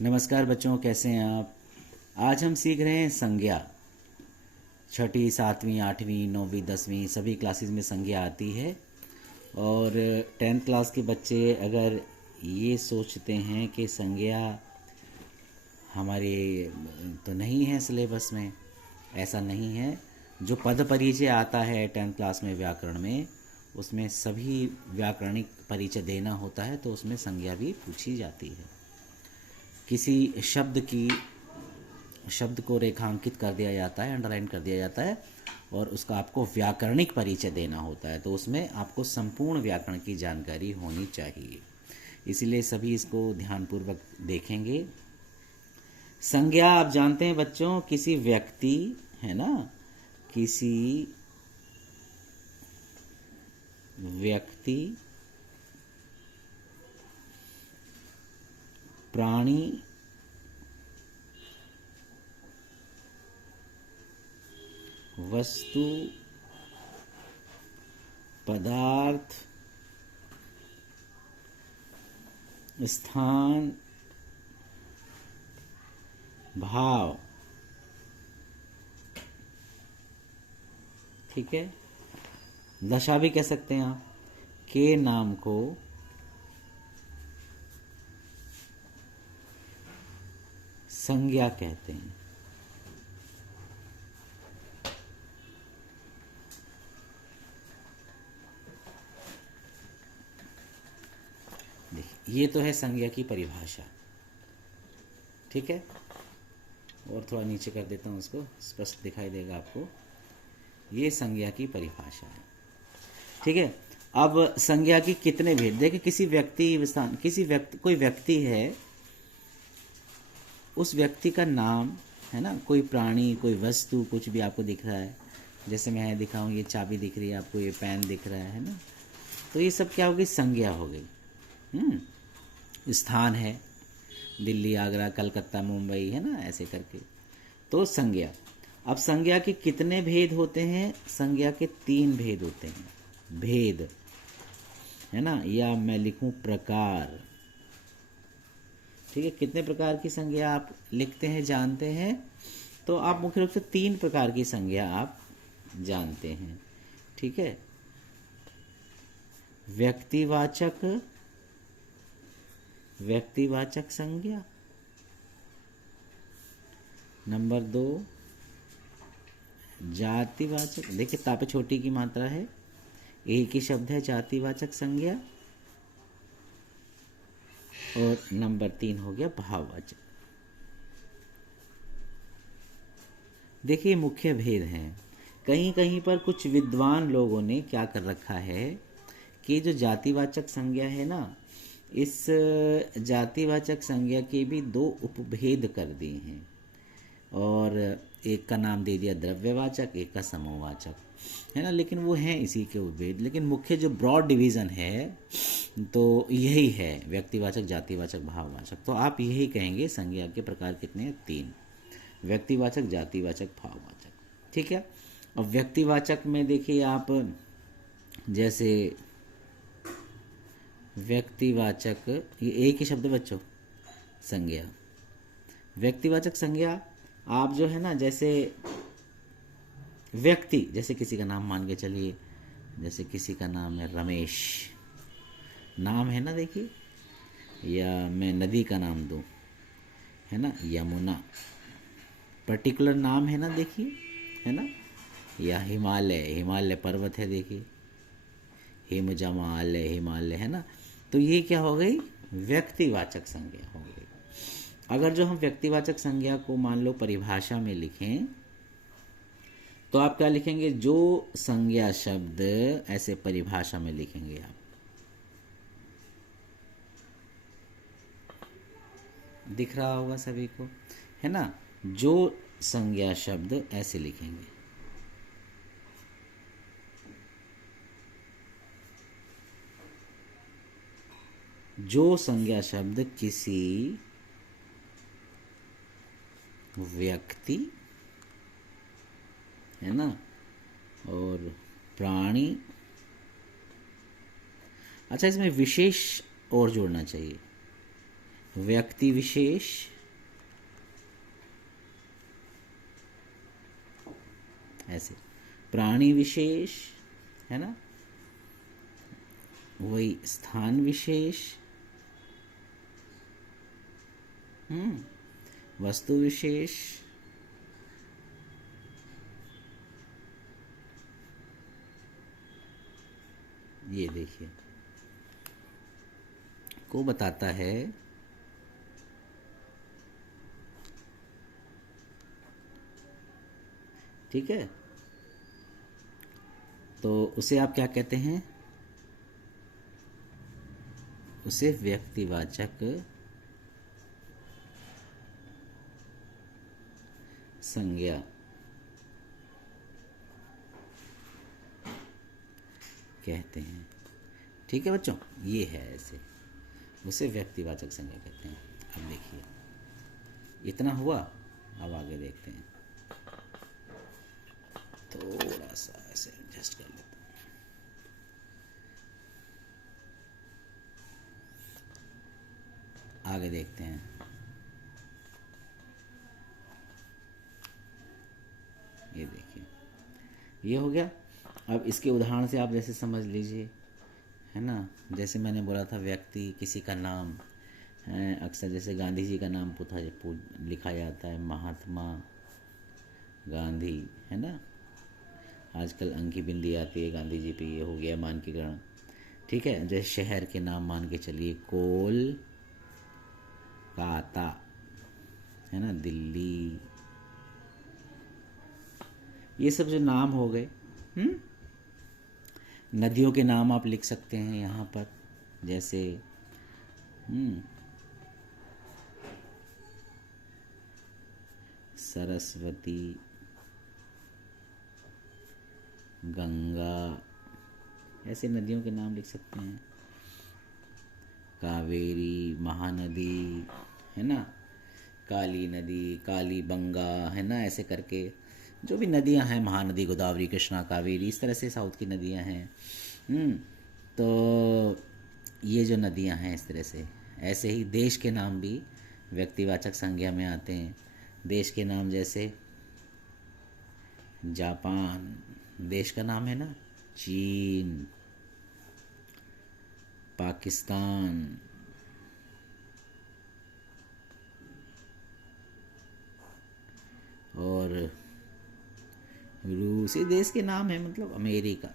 नमस्कार बच्चों, कैसे हैं आप। आज हम सीख रहे हैं संज्ञा। छठी, सातवीं, आठवीं, नौवीं, 10वीं सभी क्लासेस में संज्ञा आती है। और 10th क्लास के बच्चे अगर ये सोचते हैं कि संज्ञा हमारे तो नहीं है सिलेबस में, ऐसा नहीं है। जो पद परिचय आता है 10th क्लास में व्याकरण में, उसमें सभी व्याकरणिक परिचय देना होता है, तो उसमें संज्ञा भी पूछी जाती है। किसी शब्द को रेखांकित कर दिया जाता है, अंडरलाइन कर दिया जाता है, और उसका आपको व्याकरणिक परिचय देना होता है, तो उसमें आपको संपूर्ण व्याकरण की जानकारी होनी चाहिए। इसीलिए सभी इसको ध्यानपूर्वक देखेंगे। संज्ञा आप जानते हैं बच्चों, किसी व्यक्ति, है ना, किसी व्यक्ति, प्राणी, वस्तु, पदार्थ, स्थान, भाव, ठीक है। दशा भी कह सकते हैं आप, के नाम को संज्ञा कहते हैं। देखिए, ये तो है संज्ञा की परिभाषा, ठीक है। और थोड़ा नीचे कर देता हूँ, उसको स्पष्ट दिखाई देगा आपको। ये संज्ञा की परिभाषा है, ठीक है। अब संज्ञा की कितने भेद, देखिए किसी व्यक्ति स्थान, कोई व्यक्ति है, उस व्यक्ति का नाम, है ना, कोई प्राणी, कोई वस्तु, कुछ भी आपको दिख रहा है। जैसे मैं दिखाऊं, ये चाबी दिख रही है आपको, ये पेन दिख रहा है ना, तो ये सब क्या हो गई, संज्ञा हो गई। स्थान है, दिल्ली, आगरा, कलकत्ता, मुंबई, है ना, ऐसे करके, तो संज्ञा। अब संज्ञा के कितने भेद होते हैं? संज्ञा के 3 भेद होते हैं। भेद, है ना, या मैं लिखूं प्रकार, ठीक है। कितने प्रकार की संज्ञा आप लिखते हैं, जानते हैं? तो आप मुख्य रूप से 3 प्रकार की संज्ञा आप जानते हैं, ठीक है। व्यक्तिवाचक संज्ञा, नंबर 2 जातिवाचक, देखिए ता पे छोटी की मात्रा है, एक ही शब्द है, जातिवाचक संज्ञा। और नंबर 3 हो गया भाववाचक। देखिए मुख्य भेद हैं। कहीं कहीं पर कुछ विद्वान लोगों ने क्या कर रखा है कि जो जातिवाचक संज्ञा है ना, इस जातिवाचक संज्ञा के भी 2 उपभेद कर दिए हैं, और एक का नाम दे दिया द्रव्यवाचक, एक का समूहवाचक, है ना। लेकिन वो हैं इसी के उपभेद, लेकिन मुख्य जो ब्रॉड डिवीज़न है तो यही है, व्यक्तिवाचक, जातिवाचक, भाववाचक। तो आप यही कहेंगे संज्ञा के प्रकार कितने हैं? 3, व्यक्तिवाचक, जातिवाचक, भाववाचक, ठीक है। अब व्यक्तिवाचक में देखिए आप, जैसे व्यक्तिवाचक, ये एक ही शब्द बच्चों, संज्ञा। व्यक्तिवाचक संज्ञा आप जो है ना, जैसे व्यक्ति, जैसे किसी का नाम मान के चलिए, जैसे किसी का नाम है रमेश, नाम है ना, देखिए, या मैं नदी का नाम दूं, है ना, यमुना, पर्टिकुलर नाम है ना, देखिए, है ना, या हिमालय पर्वत है, देखिए, हिमजमालय, हिमालय, है ना। तो ये क्या हो गई? व्यक्तिवाचक संज्ञा हो गई। अगर जो हम व्यक्तिवाचक संज्ञा को मान लो परिभाषा में लिखें, तो आप क्या लिखेंगे? जो संज्ञा शब्द, ऐसे परिभाषा में लिखेंगे आप, दिख रहा होगा सभी को, है ना। जो संज्ञा शब्द ऐसे लिखेंगे, जो संज्ञा शब्द किसी व्यक्ति, है ना, और प्राणी, अच्छा इसमें विशेष और जोड़ना चाहिए, व्यक्ति विशेष, ऐसे प्राणी विशेष, है ना, वही स्थान विशेष, वस्तु विशेष, ये देखिए को बताता है ठीक है। तो उसे आप क्या कहते हैं? उसे व्यक्तिवाचक संज्ञा कहते हैं। ठीक है बच्चों, ये है ऐसे, उसे व्यक्तिवाचक संज्ञा कहते हैं। अब देखिए इतना हुआ, अब आगे देखते हैं। थोड़ा सा ऐसे एडजस्ट कर लेते हैं। आगे देखते हैं। ये देखिए ये हो गया। अब इसके उदाहरण से आप जैसे समझ लीजिए, है ना, जैसे मैंने बोला था व्यक्ति किसी का नाम है, अक्सर जैसे गांधी जी का नाम लिखा जाता है, महात्मा गांधी, है ना, आजकल अंकी बिंदी आती है गांधी जी पे, ये हो गया मानकीकरण। ठीक है, जैसे शहर के नाम मान के चलिए, कोलकाता, है ना, दिल्ली, ये सब जो नाम हो गए। नदियों के नाम आप लिख सकते हैं यहाँ पर, जैसे सरस्वती, गंगा, ऐसे नदियों के नाम लिख सकते हैं। कावेरी, महानदी, है ना, काली नदी, काली बंगा, है ना, ऐसे करके जो भी नदियां हैं, महानदी, गोदावरी, कृष्णा, कावेरी, इस तरह से साउथ की नदियां हैं। तो ये जो नदियां हैं इस तरह से, ऐसे ही देश के नाम भी व्यक्तिवाचक संज्ञा में आते हैं। देश के नाम जैसे जापान, देश का नाम है ना, चीन, पाकिस्तान, और रूस, ये देश के नाम है, मतलब अमेरिका,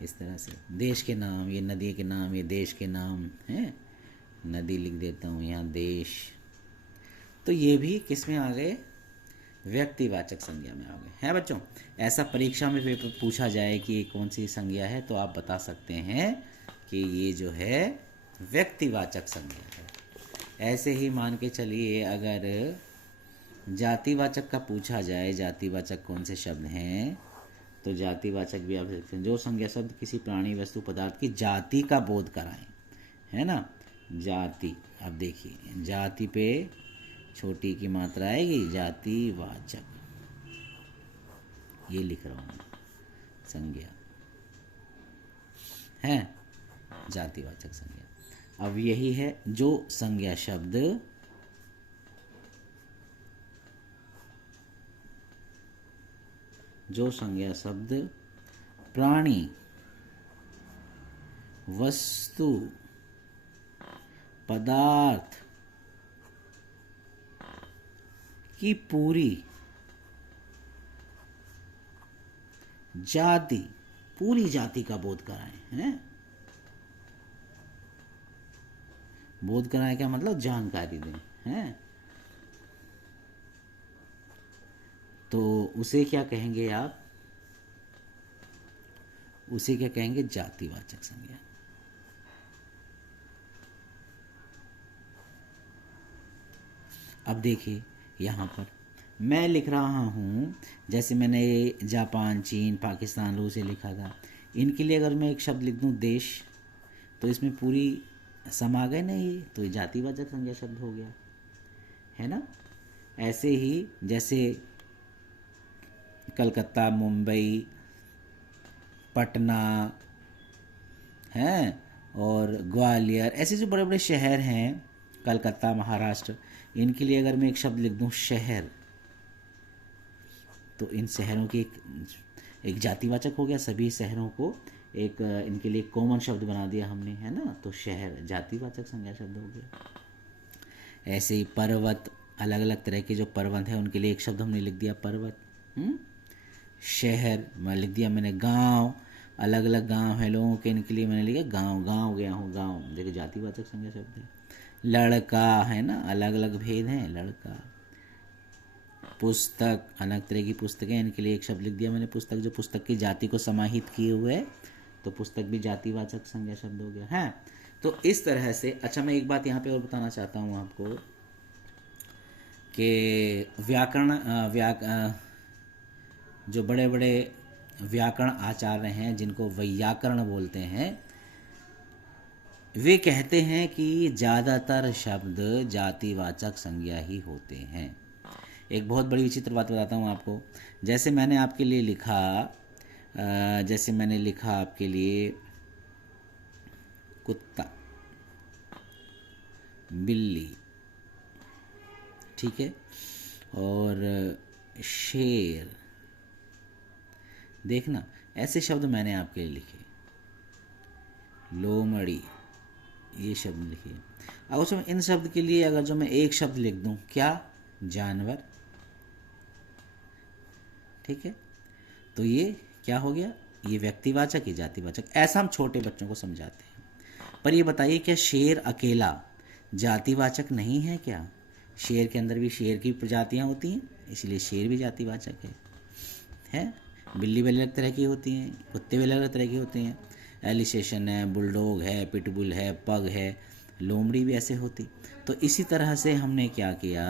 इस तरह से देश के नाम, ये नदी के नाम, ये देश के नाम हैं। नदी लिख देता हूँ यहाँ, देश। तो ये भी किस में आ गए? व्यक्तिवाचक संज्ञा में आ गए हैं बच्चों। ऐसा परीक्षा में पेपर पूछा जाए कि ये कौन सी संज्ञा है, तो आप बता सकते हैं कि ये जो है व्यक्तिवाचक संज्ञा है। ऐसे ही मान के चलिए, अगर जातिवाचक का पूछा जाए, जातिवाचक कौन से शब्द हैं, तो जातिवाचक भी आप सकते हैं। जो संज्ञा शब्द किसी प्राणी, वस्तु, पदार्थ की जाति का बोध कराएं, है ना, जाति। अब देखिए जाति पे छोटी की मात्रा आएगी, जातिवाचक, ये लिख रहा हूँ, संज्ञा है जातिवाचक संज्ञा। अब यही है जो संज्ञा शब्द प्राणी, वस्तु, पदार्थ की पूरी जाति, पूरी जाति का बोध कराएं, हैं? बोध कराएं क्या मतलब? जानकारी दें, हैं? तो उसे क्या कहेंगे आप? उसे क्या कहेंगे? जातिवाचक संज्ञा। अब देखिए यहाँ पर मैं लिख रहा हूँ, जैसे मैंने जापान, चीन, पाकिस्तान, रूस लिखा था, इनके लिए अगर मैं एक शब्द लिख दूँ देश, तो इसमें पूरी समा गए नहीं, तो ये जातिवाचक संज्ञा शब्द हो गया, है ना। ऐसे ही जैसे कलकत्ता, मुंबई, पटना, हैं, और ग्वालियर, ऐसे जो बड़े बड़े शहर हैं, कलकत्ता, महाराष्ट्र, इनके लिए अगर मैं एक शब्द लिख दूं शहर, तो इन शहरों की एक जातिवाचक हो गया। सभी शहरों को एक इनके लिए कॉमन शब्द बना दिया हमने, है ना, तो शहर जातिवाचक संज्ञा शब्द हो गया। ऐसे ही पर्वत, अलग अलग तरह के जो पर्वत हैं उनके लिए एक शब्द हमने लिख दिया पर्वत। शहर मैं लिख दिया मैंने गांव, अलग अलग गांव हैं लोगों के, इनके लिए मैंने लिखा गांव, गांव गया हूँ, गांव देखिए जातिवाचक संज्ञा शब्द है। लड़का है ना, अलग अलग भेद हैं, लड़का। पुस्तक, अलग तरह की पुस्तकें, इनके लिए एक शब्द लिख दिया मैंने पुस्तक, जो पुस्तक की जाति को समाहित किए हुए है, तो पुस्तक भी जातिवाचक संज्ञा शब्द हो गया है। तो इस तरह से, अच्छा मैं एक बात यहाँ पे और बताना चाहता हूँ आपको कि जो बड़े बड़े व्याकरण आचार्य हैं जिनको वैयाकरण बोलते हैं, वे कहते हैं कि ज़्यादातर शब्द जातिवाचक संज्ञा ही होते हैं। एक बहुत बड़ी विचित्र बात बताता हूँ आपको। जैसे मैंने आपके लिए लिखा, आपके लिए कुत्ता, बिल्ली, ठीक है, और शेर, देखना ऐसे शब्द मैंने आपके लिए लिखे। लोमड़ी, ये शब्द लिखिए। अब उसमें इन शब्द के लिए अगर जो मैं एक शब्द लिख दूं, क्या, जानवर, ठीक है, तो ये क्या हो गया, ये व्यक्तिवाचक, ये जातिवाचक। ऐसा हम छोटे बच्चों को समझाते हैं। पर ये बताइए क्या शेर अकेला जातिवाचक नहीं है क्या? शेर के अंदर भी शेर की प्रजातियां होती हैं, इसलिए शेर भी जातिवाचक है। बिल्ली भी अलग तरह की होती हैं, कुत्ते भी अलग अलग तरह की होते हैं, एलिसेशन है, बुलडॉग है, पिटबुल है, पग है, लोमड़ी भी ऐसे होती। तो इसी तरह से हमने क्या किया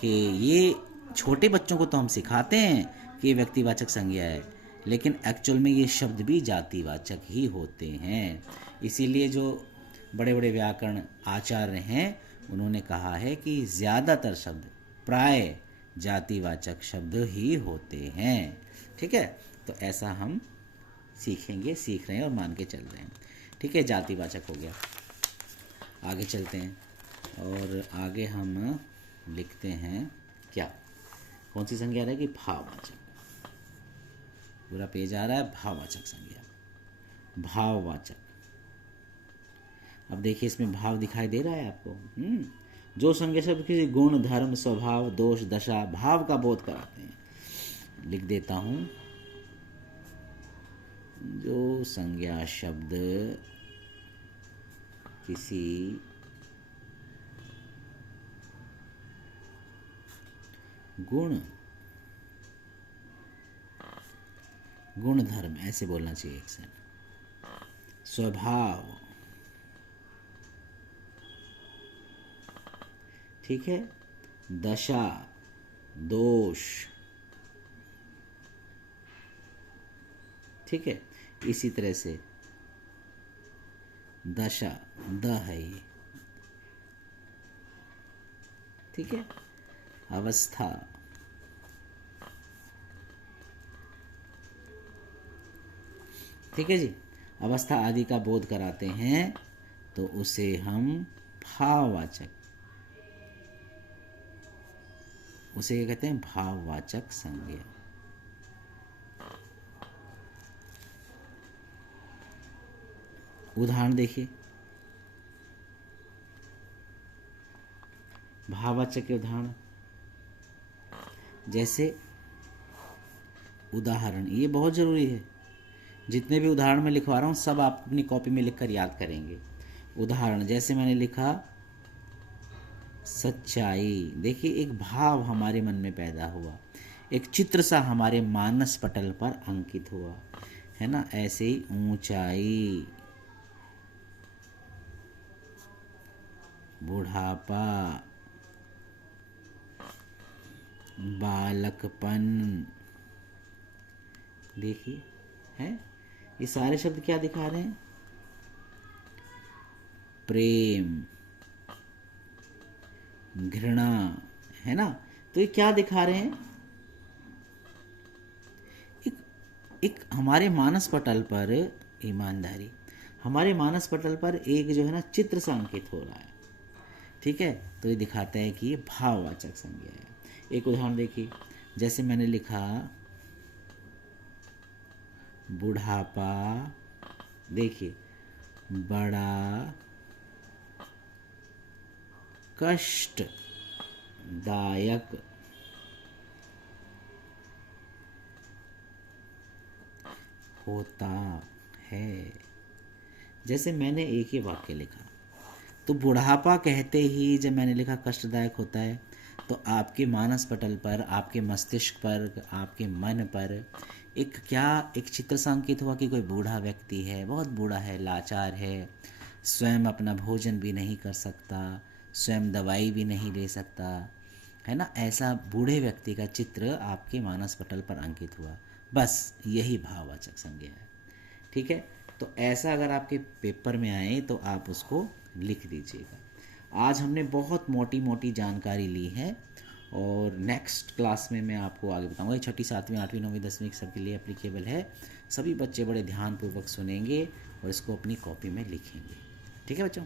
कि ये छोटे बच्चों को तो हम सिखाते हैं कि ये व्यक्तिवाचक संज्ञा है, लेकिन एक्चुअल में ये शब्द भी जातिवाचक ही होते हैं। इसीलिए जो बड़े बड़े व्याकरण आचार्य हैं उन्होंने कहा है कि ज़्यादातर शब्द प्राय जातिवाचक शब्द ही होते हैं। ठीक है, तो ऐसा हम सीख रहे हैं और मान के चल रहे हैं। ठीक है, जातिवाचक हो गया। आगे चलते हैं और आगे हम लिखते हैं क्या, कौन सी संज्ञा रहेगी, भाववाचक। पूरा पेज आ रहा है, भाववाचक संज्ञा, भाववाचक। अब देखिए इसमें भाव दिखाई दे रहा है आपको। जो संज्ञा शब्द किसी गुण, धर्म, स्वभाव, दोष, दशा, भाव का बोध कराते हैं। लिख देता हूं, जो संज्ञा शब्द किसी गुण, गुण धर्म ऐसे बोलना चाहिए एक साथ, स्वभाव, ठीक है, दशा, दोष, ठीक है, इसी तरह से दशा, द है ये, ठीक है, अवस्था, ठीक है जी, अवस्था आदि का बोध कराते हैं तो उसे हम भाववाचक, उसे क्या कहते हैं, भाववाचक संज्ञा। उदाहरण देखिए, भाववाचक के उदाहरण, जैसे उदाहरण, ये बहुत ज़रूरी है। जितने भी उदाहरण मैं लिखवा रहा हूँ सब आप अपनी कॉपी में लिखकर याद करेंगे। उदाहरण जैसे मैंने लिखा सच्चाई, देखिए एक भाव हमारे मन में पैदा हुआ, एक चित्र सा हमारे मानस पटल पर अंकित हुआ, है ना। ऐसे ही ऊंचाई, बुढ़ापा, बालकपन, देखिए है, ये सारे शब्द क्या दिखा रहे हैं, प्रेम, घृणा, है ना। तो ये क्या दिखा रहे हैं, एक हमारे मानस पटल पर ईमानदारी, हमारे मानस पटल पर एक जो है ना चित्र सा अंकित हो रहा है। ठीक है, तो ये दिखाता है कि ये भाववाचक संज्ञा है। एक उदाहरण देखिए, जैसे मैंने लिखा बुढ़ापा, देखिए बड़ा कष्टदायक होता है। जैसे मैंने एक ही वाक्य लिखा, तो बुढ़ापा कहते ही जब मैंने लिखा कष्टदायक होता है, तो आपके मानस पटल पर, आपके मस्तिष्क पर, आपके मन पर एक चित्र सांकित हुआ कि कोई बूढ़ा व्यक्ति है, बहुत बूढ़ा है, लाचार है, स्वयं अपना भोजन भी नहीं कर सकता, स्वयं दवाई भी नहीं ले सकता, है ना। ऐसा बूढ़े व्यक्ति का चित्र आपके मानस पटल पर अंकित हुआ। बस यही भाववाचक संज्ञा है। ठीक है, तो ऐसा अगर आपके पेपर में आए तो आप उसको लिख दीजिएगा। आज हमने बहुत मोटी मोटी जानकारी ली है, और नेक्स्ट क्लास में मैं आपको आगे बताऊंगा। ये 6ठी 7वीं 8वीं 9वीं 10वीं सबके लिए एप्लीकेबल है। सभी बच्चे बड़े ध्यानपूर्वक सुनेंगे और इसको अपनी कॉपी में लिखेंगे। ठीक है बच्चों।